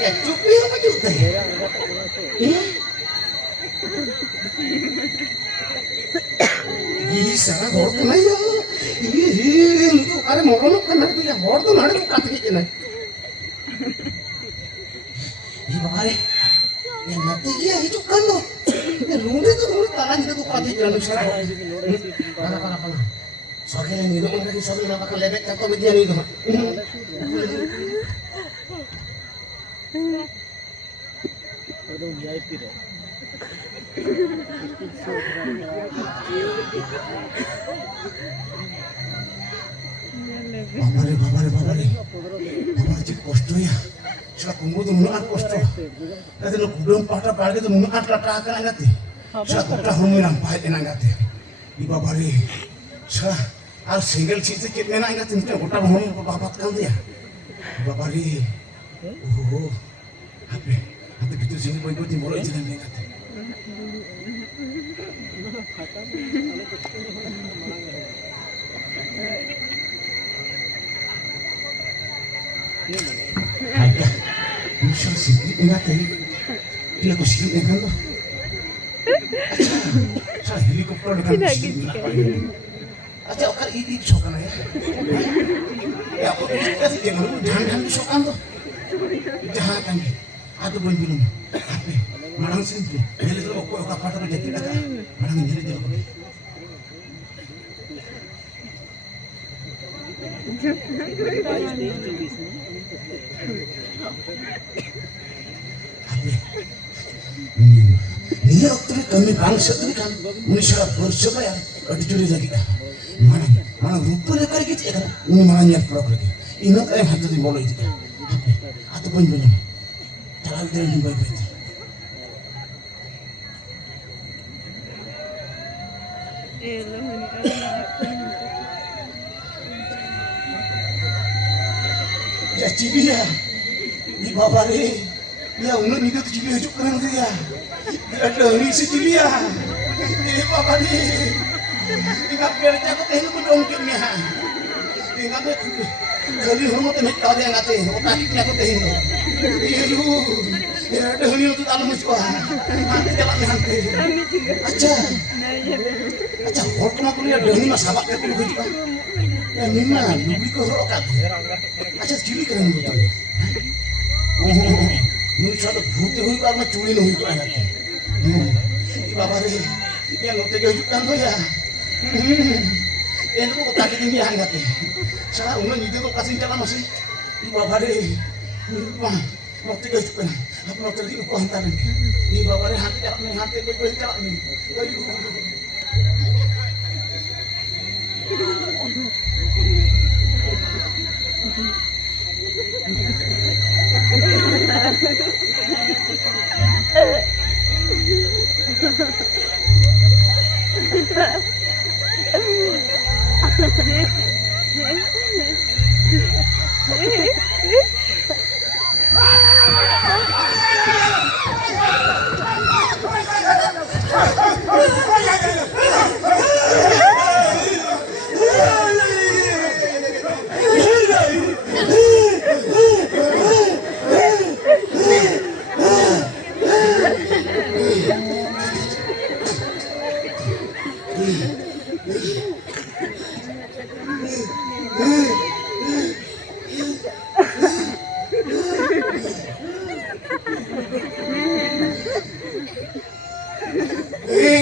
Ya cupi apa juga ya? Bisa hor kena ya. Ini tuh ada moronok kan ada tuh ya hor tuh ada tuh kaki kena. Iya bakare. Ya nanti iya itu kan tuh. Ya nunggu tangan itu kaki kena tuh sana. Pana. Soalnya yang itu lagi soalnya bakal lebek atau median itu. Babare cik kosto ya sila kumbu tu munuan kosto kata lo belum pada balik tu munuan kata akan angkat sila kota humiran pahit en angkat di babare sila al single cik cik mena angkat itu kota hum babat kan tu ya babare apa betul sini boy di molo jalan angkat Ada, bisa sikit ingat dia aku sikit ingat loh. Saya helikopter dengan sikit aja oke ini sokan ya. Ya aku kasih jangan jangan sokan tuh. Jangan kan. Ada boleh minum. Apa? Malang sini. Jadi kalau aku apa pada jadi ada. Malang jadi jadi. Ini waktu kami bangsa itu kan Indonesia bersebaya dicuri lagi mana rupanya kayak gitu ya kan ini malah niat program lagi ingat yang hati di bola itu atau banyak terlalu dari baik-baik ya cibi ya di bawah ini ya unut itu cibi hidup keren tuh ya ada ini si cibi ya di bawah ini ingat biar cakap ini menjongkirnya ingat kali rumah temen kau yang ngate otaknya aku tehin iyo ya ada ini untuk alam musuh nanti jalan nanti aja hor kena kuliah ada ini mas sahabat ya dulu juga ya mina dulu ke rokat aja cili keren betul nu satu putih hui karena culi hui kau anaknya di bawah ini yang nanti kehidupan tuh ya ini kok tadi ini hangat nih salah ulang itu kok kasih jalan masih di bawah ini wah nanti kehidupan apa nanti itu kok hantar di bawah ini hati gue jalan nih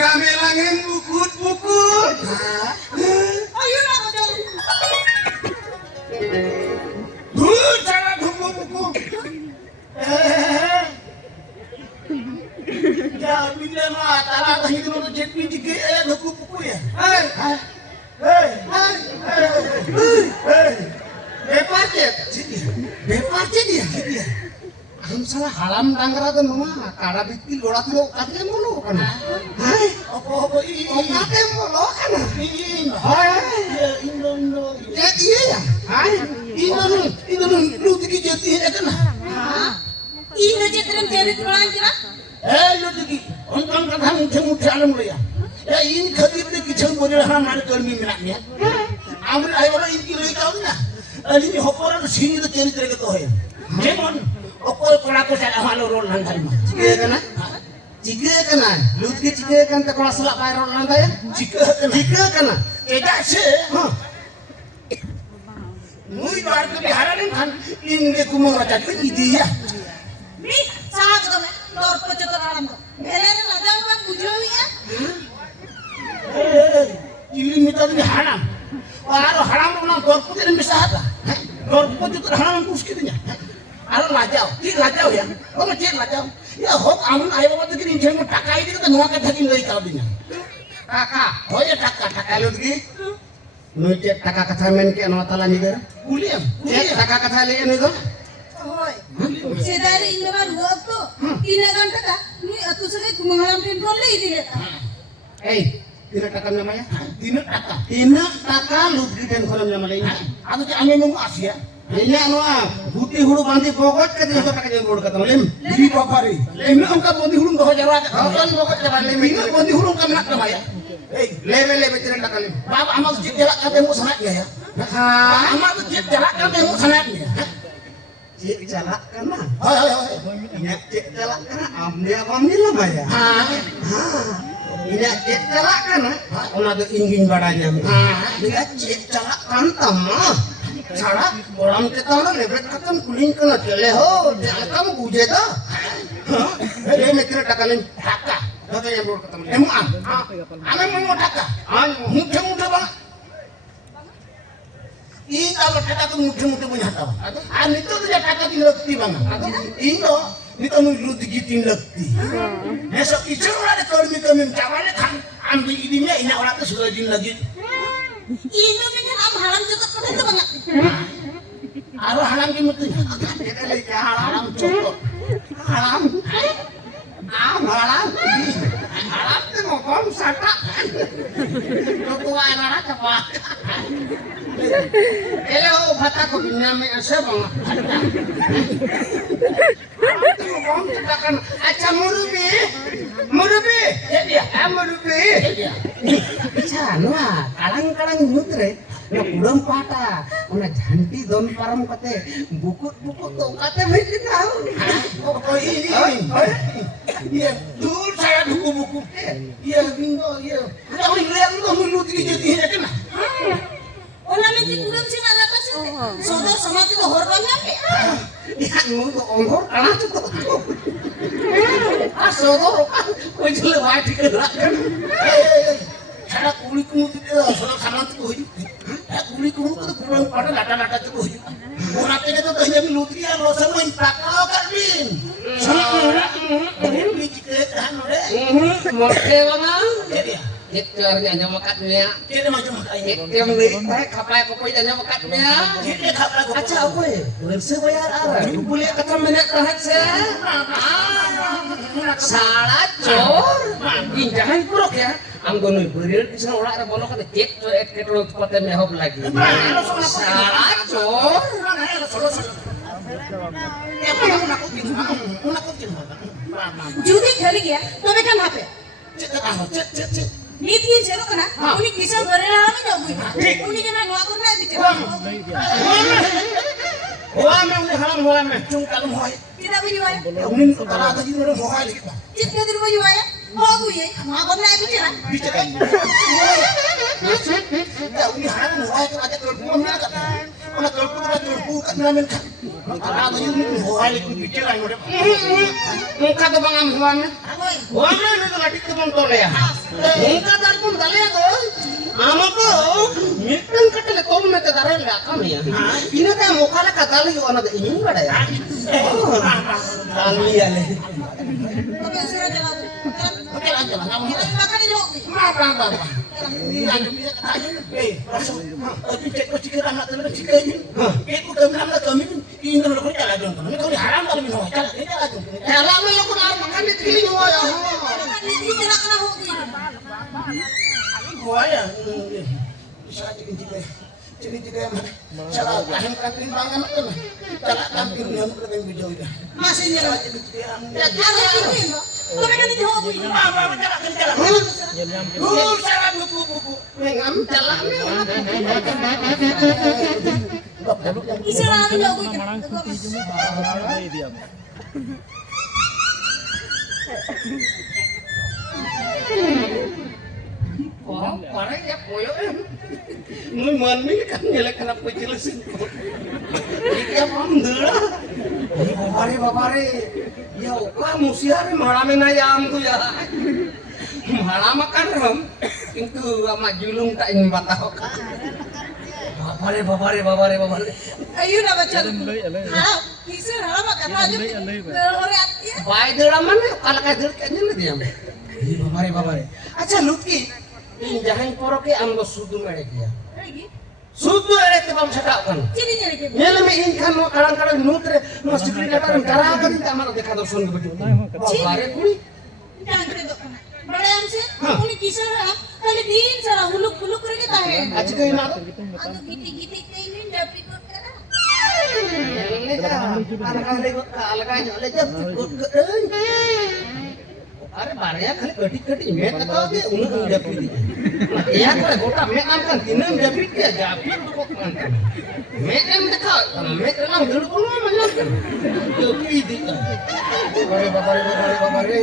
kami langin bukut. Ayo nak macam. Jangan buku. Ya bila mata itu untuk jadi juga buku ya. Beparjet dia. Ang salah halam tanggara mama kada bikin lorat lo katanya mulu kan hai apa ini katanya mulu kan indo jadi ya hai indo lu tiki jadi kan indo jadi pulang kira lu tiki orang kadang temu jalan lo ya ini khadir de kichang boleh haram ada kalmi minaknya ambil ayo orang ini kau na ini hokoran sini tu cerita kita ya jemon okoy kola aku saya malu rol lantai mah. Jika kena, lu jika kan tak kalau selak bayar orang lantai ya? Jika kena, Tidak sih. Mui luar kebiharanin kan, ini aku mau baca ide ya. Nih, sangat tuh men, lor pecotan alam tuh. Belain aja bang bujui ya. Ini minta ini haram. Kalau haram orang dorpu tidak bisa ada. Dorpu itu haram terus kitanya. Alam lajau, lajau ya. Kamu lajau. Ya hok amun ayam apa tuh gini jangan takai itu kita nuakan daging dari kau dinya. kakak, Oh ya taka lu lagi, nu cek kakak kesamen ke anu talan juga, kuliah. cek kakak kesalian itu, Hoy, sedari ini mah luar tuh. Ini kan tak, ini atuh sekali kumangalam pinpon lagi dia. tidak takkan namanya, Dina taka. tidak kakak lu dan kolam namanya, Atau di ame mau Asia. ini anu putih hulu banti pokok ketika kita pakai jempol kata lim, Di papari. Ini angkat bondi hulung kau jarak. kau kan pokok jalan lim Ini itu, bondi hulung kan nak nama ya. lebe tidak takkan lim, Bapak amal cip jarak katemu sanatnya ya. Bapak amal cip jarak katemu sanatnya. cek jalak kena, Hoi. ini cek jalak kena, ambil lama ya. Ini cek jalak kena, orang tu ingin badannya, dia cek jalak kantam mah. Salah, orang kita orang lebet katam kuling kena teleho, jangan buje dah. Dia mikir takalim taka, kata yang baru ketemu. Emang ame mau taka. Mudah bang. Ini kalau kata tu mudah punya tahu. Itu tu dia kata tinlekti bang. Ini tahu lu digitin lekti. Besok itu ada kalau kami mencapai kan ambil idenya ini orang tu sudah jin lagi. Ini mikir am halam cetok kau itu banget. Aduh halam kimut tu. Kita lagi haram, Contoh. haram, haram tu mau kom sata, tu ay nara capa. Hello, bata ko binyami asa bang. Tu mau kom sata kan, acha murubi, Ya dia. murubi. Canu kalang nutre. Na kudam pata, una janti don param kate, bukut tu kate mesti tahu. Oh ini. Iya, dulu saya buku-buku. Iya, bingo, iya. Kalau lihat tu mulut jadi kan. Orang nanti kurang sih nala kasih. Saudara sama itu hormatnya pe. Yan mo to ongkor kana to. Aso to, ko jile wati ka kan. Cara kulit kamu tu dia, soal sama tu kau kulit kamu tu kurang pada lata tu kau. Orang tu tu hanya milut dia, lo sama impak kau kan bin. Ini kita kan ada. Moke wana. Jadi ya, Jekernya nya makatnya. kita macam kayak. Jeker ni kapai ko poi nya makatnya. Kita kapal kau. Acha ako Berse bayar ara. Boleh kata menek tahat saya. Salah cor. Injahan purok ya. Anggono berir kisah ulah ada bono kata cek to et ketro kote mehob lagi. Salah cor. Judi kali ya, tapi kan apa? Niti jero kena, uni kisah berela lama jauh gue. Uni kena ngelakuin lagi jero. Kita baju ya, kita di baju ya. Oh gue ya, ngelakuin lagi bicara. Muka to bang amhuan. Wana ni to latik to bang tole ya. Muka dar pun dale to. Ama to mitang katale to me te dare la kam ya. Ina ta muka la katale yo ana de inyu kada ya. Angli ale. Tapi saya jalan. Oke lanjut, kamu Kita makan di hobi. Ini lanjut bisa katanya. Langsung cek kau cikir anak teman cikir ini. Itu kami anak kami ini kalau kau jalan dong, kami kau haram kalau minum jalan ini jalan dong. Kala me lo kun ar makan di tili yo ya. Niti jalan kena hobi. Gua ya bisa cikin cikir. Cikin cikir yang salah kahim kantin bangan kan. Salah kantin yang berada di jauh dah. Masih nyala. Cikin cikir yang Ada ini loh. Tapi kan di hobi. apa jalan. Salah buku. Mengam jalan me. Kisah lalu aku ikan. Oh, parah ya koyo em. Mun manmi kan nyelek kana pejelesin. Iki apa mendela? Babare. Ya kamu siare malame nayam tuh ya. Malama kan ram. Itu sama julung tak ingin batao. Babare. Ayo na baca. Halo, kisah halo makan aja. Orang ya. Baik dela mana kalau kader kayaknya lu diam. Babare. Acha lutki. Injahan poroke ambo sudu mereka ya. Lagi. Sudu ere te bam sedap kan. Ciri nyari ke. Nyele me inkan mo kadang-kadang nutre masih kena kan karakan tak mar de kadang son gebedu. Babare kuli. Jangan kredok kana. Badayam sih, uni kisah ram. Kali din sara huluk kerja tahe. Aja kayak nak. Aduh giti kainin dapat ikut kana. Ini kan kadang-kadang lewat kalakanya oleh jam ikut ke अरे बारया खाली कटी मैं कहता हूँ कि उन्हें जपी दी या करे गोटा मैं काम कर दिन में जपी किया जापी तो को काम कर मैं एम देखा मैं करना दड़ को मैं ना कर जपी दी बाबा रे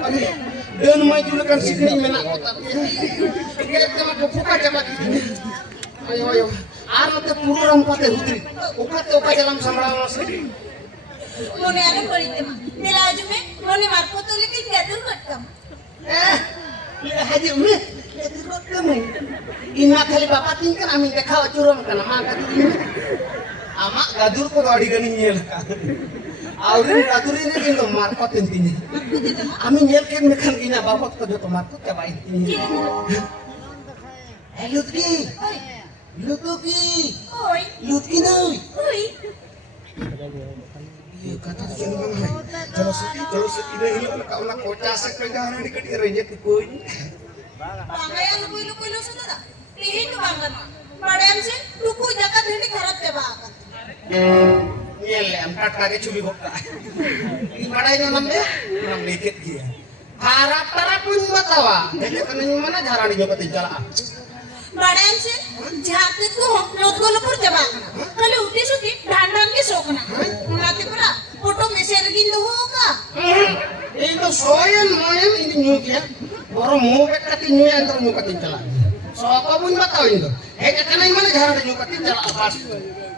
खाली dan maju lekan sini menak kota dia tema kepuka coba ayo anu te pururam pate hutri oka dalam samrang sini Mone ada politik mah. Melaju me, mone marco tu lekin gadur matkam. Lihat haji me, gadur kamu. Inna kali bapak tinggal amin dekhaw curam kana ma gadur ini. Ama gadur ko gadi gani nyel ka. Aurin gadur ini kinto marco tintinya. Amin nyel kan mekan kina bapak ko joto marco coba intinya. Lutki noi. Oi. Iya kata tu cuma bang. Kalau ini hilang kau nak kocak sekarang di kedi rejek ikut. Bangga yang lupu sudah tak? Lihin tu bangga mah. Badayam sih, lupu jakat ini kharap coba akan. Nyele empat kali cumi gokta. Padanya nam dikit dia. Harap pun matawa. Jadi kan mana cara nyobatin jalan. Badayam sih, jahat itu lot lepur coba akan. Kalau uti suti, dandan ke sokna. Nanti pula, foto meser gitu hoga. Itu soyan moyan ini nyukia. Baru mau kati nyuya antar nyukatin jalan. So apa pun matawa itu. Karena mana cara nyukatin jalan apa?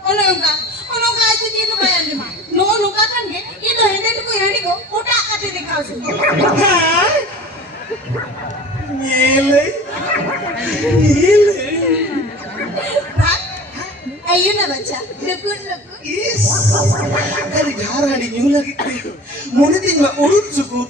Ono ka itu jinu bayan di mana? No ka kan ge, itu hende ko hende ko, kota kati dekhaw su. Nyele. Ayo na baca, lekun. Is. Kali gara di nyula gitu. Mau nanti mak urut suku.